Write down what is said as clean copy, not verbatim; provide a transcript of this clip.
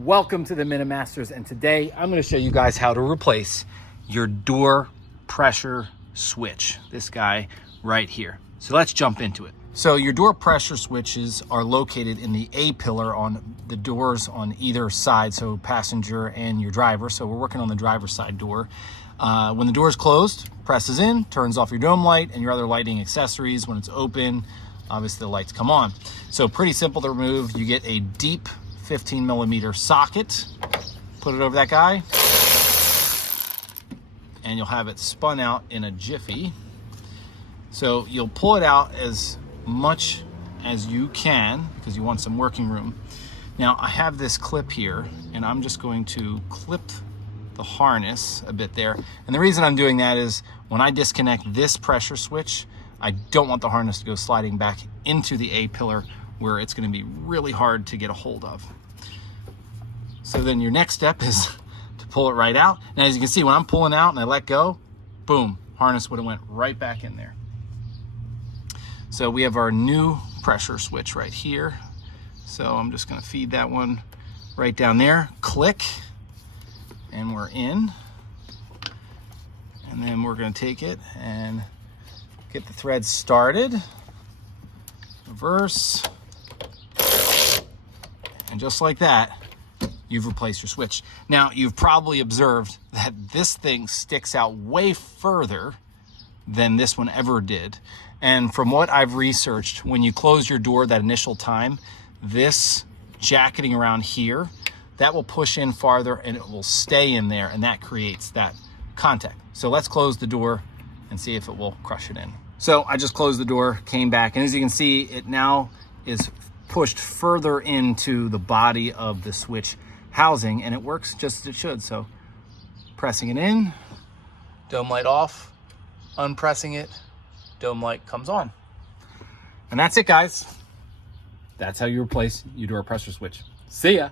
Welcome to the MiniMasters, and today I'm going to show you guys how to replace your door pressure switch. This guy right here. So let's jump into it. So your door pressure switches are located in the A pillar on the doors on either side, so passenger and your driver. So we're working on the driver's side door. When the door is closed, presses in, turns off your dome light and your other lighting accessories. When it's open, obviously the lights come on. So pretty simple to remove. You get a deep 15 millimeter socket, put it over that guy, and you'll have it spun out in a jiffy. So you'll pull it out as much as you can because you want some working room. Now I have this clip here and I'm just going to clip the harness a bit there. And the reason I'm doing that is when I disconnect this pressure switch, I don't want the harness to go sliding back into the A pillar where it's going to be really hard to get a hold of. So then your next step is to pull it right out. And as you can see, when I'm pulling out and I let go, boom, harness would have went right back in there. So we have our new pressure switch right here. So I'm just going to feed that one right down there, click, and we're in. And then we're going to take it and get the thread started, reverse, and just like that, you've replaced your switch. Now, you've probably observed that this thing sticks out way further than this one ever did. And from what I've researched, when you close your door that initial time, this jacketing around here, that will push in farther and it will stay in there, and that creates that contact. So let's close the door and see if it will crush it in. So I just closed the door, came back, and as you can see, it now is pushed further into the body of the switch housing, and it works just as it should. So pressing it in, dome light off, unpressing it, dome light comes on. And that's it, guys. That's how you replace your door pressure switch. See ya.